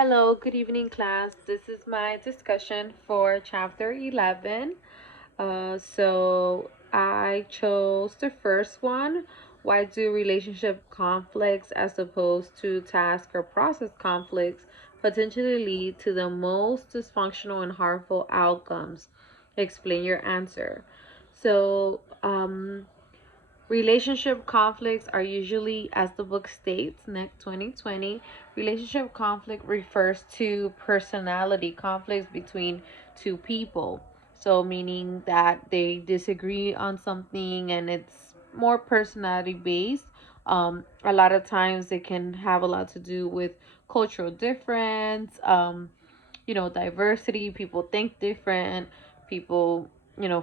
Hello, good evening, class. This is my discussion for chapter 11. I chose the first one. Why do relationship conflicts, as opposed to task or process conflicts, potentially lead to the most dysfunctional and harmful outcomes? Explain your answer. So, Relationship conflicts are usually, as the book states, NEC 2020, relationship conflict refers to personality conflicts between two people. So, meaning that they disagree on something and it's more personality based. A lot of times it can have a lot to do with cultural difference, diversity. People think different, people,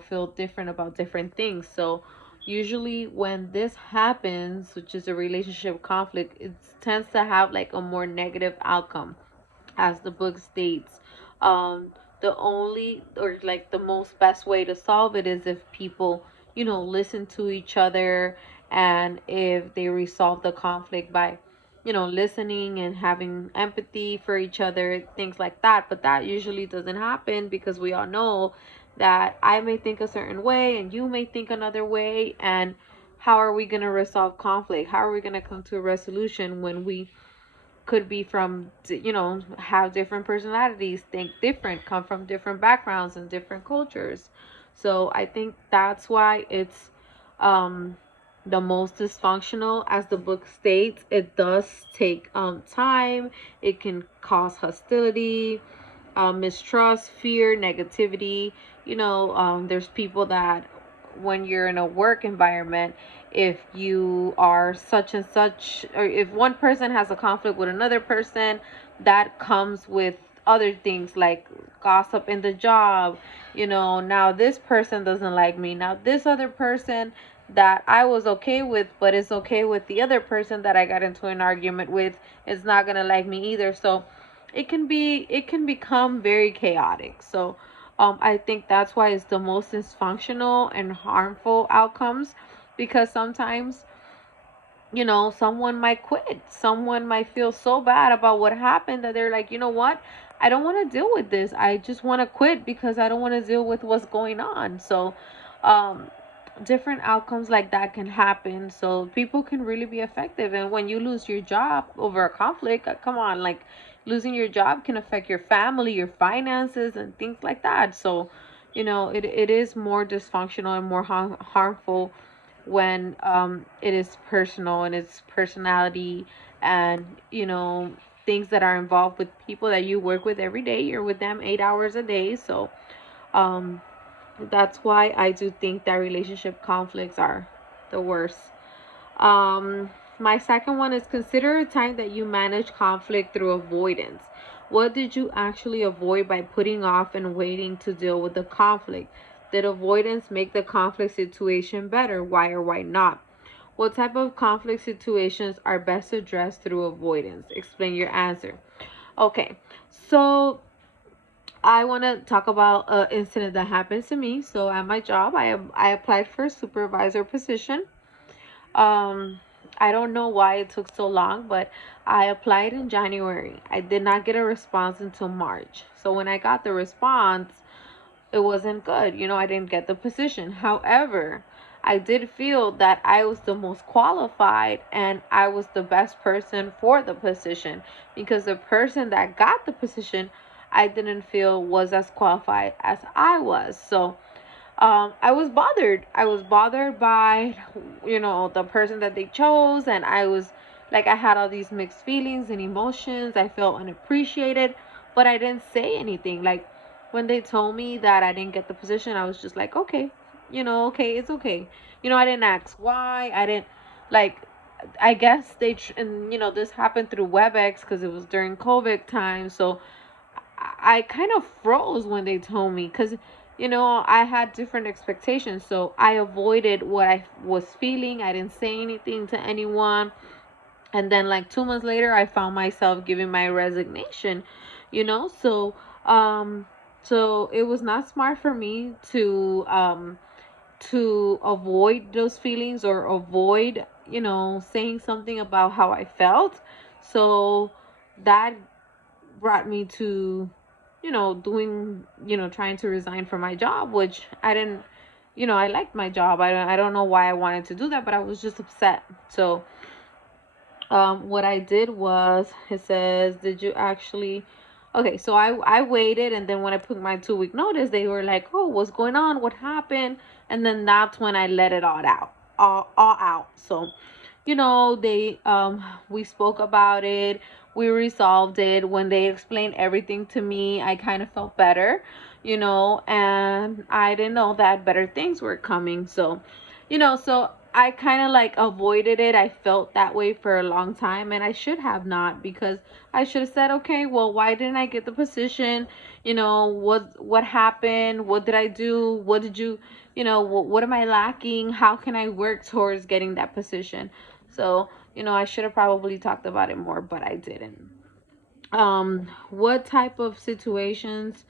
feel different about different things. So, usually when this happens, which is a relationship conflict, it tends to have like a more negative outcome, as the book states. The only, or like the most best way to solve it is if people, listen to each other, and if they resolve the conflict by, listening and having empathy for each other, things like that. But that usually doesn't happen because we all know that I may think a certain way and you may think another way. And how are we going to resolve conflict? How are we going to come to a resolution when we could be from, have different personalities, think different, come from different backgrounds and different cultures? So I think that's why it's um the most dysfunctional. As the book states, it does take time. It can cause hostility, mistrust, fear, negativity. There's people that, when you're in a work environment, if you are such and such, or if one person has a conflict with another person, that comes with other things like gossip in the job. Now this person doesn't like me. Now this other person that I was okay with, but is okay with the other person that I got into an argument with, is not gonna like me either. So it can become very chaotic. So I think that's why it's the most dysfunctional and harmful outcomes, because sometimes, someone might quit. Someone might feel so bad about what happened that they're like, you know what? I don't want to deal with this. I just want to quit because I don't want to deal with what's going on. So, um, different outcomes like that can happen. So, people can really be effective. And when you lose your job over a conflict, come on, like losing your job can affect your family, your finances, and things like that. So, it is more dysfunctional and more harmful when it is personal and it's personality, and things that are involved with people that you work with every day. You're with them 8 hours a day. So um, that's why I do think that relationship conflicts are the worst. My second one is, consider a time that you manage conflict through avoidance. What did you actually avoid by putting off and waiting to deal with the conflict? Did avoidance make the conflict situation better? Why or why not? What type of conflict situations are best addressed through avoidance? Explain your answer. Okay, so I want to talk about an incident that happened to me. So at my job, I applied for a supervisor position. um, I don't know why it took so long, but I applied in January. I did not get a response until March. So when I got the response, it wasn't good. I didn't get the position. However, I did feel that I was the most qualified and I was the best person for the position, because the person that got the position, I didn't feel was as qualified as I was. So I was bothered. I was bothered by, the person that they chose, and I was like, I had all these mixed feelings and emotions. I felt unappreciated, but I didn't say anything. Like, when they told me that I didn't get the position, I was just like, okay, okay, it's okay. I didn't ask why. I didn't, like, I guess and this happened through WebEx because it was during COVID time. So I kind of froze when they told me, because I had different expectations. So I avoided what I was feeling. I didn't say anything to anyone. And then, like, 2 months later, I found myself giving my resignation. So so it was not smart for me to avoid those feelings, or avoid saying something about how I felt. So that brought me to, doing, trying to resign from my job, which I didn't, I liked my job. I don't know why I wanted to do that, but I was just upset. So what I did was, it says, did you actually, okay, so I waited, and then when I put my 2 week notice, they were like, oh, what's going on, what happened? And then that's when I let it all out, all out. So they we spoke about it, we resolved it. When they explained everything to me, I kind of felt better, and I didn't know that better things were coming. So so I kind of like avoided it. I felt that way for a long time, and I should have not, because I should have said, okay, well, why didn't I get the position? What happened? What did I do? What did you, what am I lacking? How can I work towards getting that position? So, I should have probably talked about it more, but I didn't. What type of situations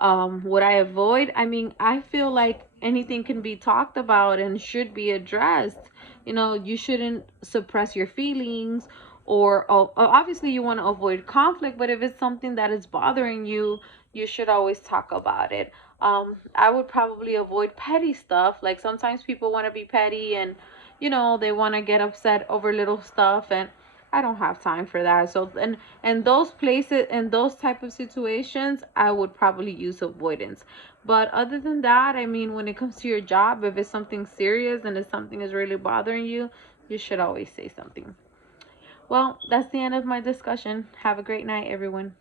would I avoid? I mean, I feel like anything can be talked about and should be addressed. You shouldn't suppress your feelings, or obviously you want to avoid conflict, but if it's something that is bothering you, you should always talk about it. I would probably avoid petty stuff. Like, sometimes people want to be petty, and they want to get upset over little stuff, and I don't have time for that. So, and those places and those type of situations, I would probably use avoidance. But other than that, I mean, when it comes to your job, if it's something serious and if something is really bothering you, you should always say something. Well, that's the end of my discussion. Have a great night, everyone.